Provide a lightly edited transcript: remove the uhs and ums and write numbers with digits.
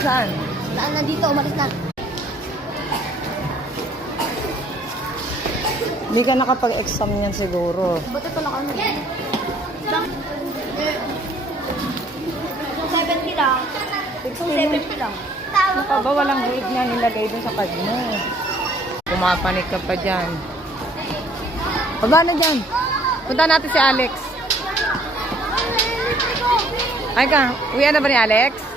Saan? Saan na dito? Umalis na. Hindi ka nakapag-exam niyan siguro. Ba't ito lang kami? 70 lang. 70 lang. Ano pa ba? Walang grade nga nilagay dun sa card mo. Pumapanik ka pa dyan. Baba na dyan. Punta natin si Alex. Ay ka, uwi na ba ni Alex?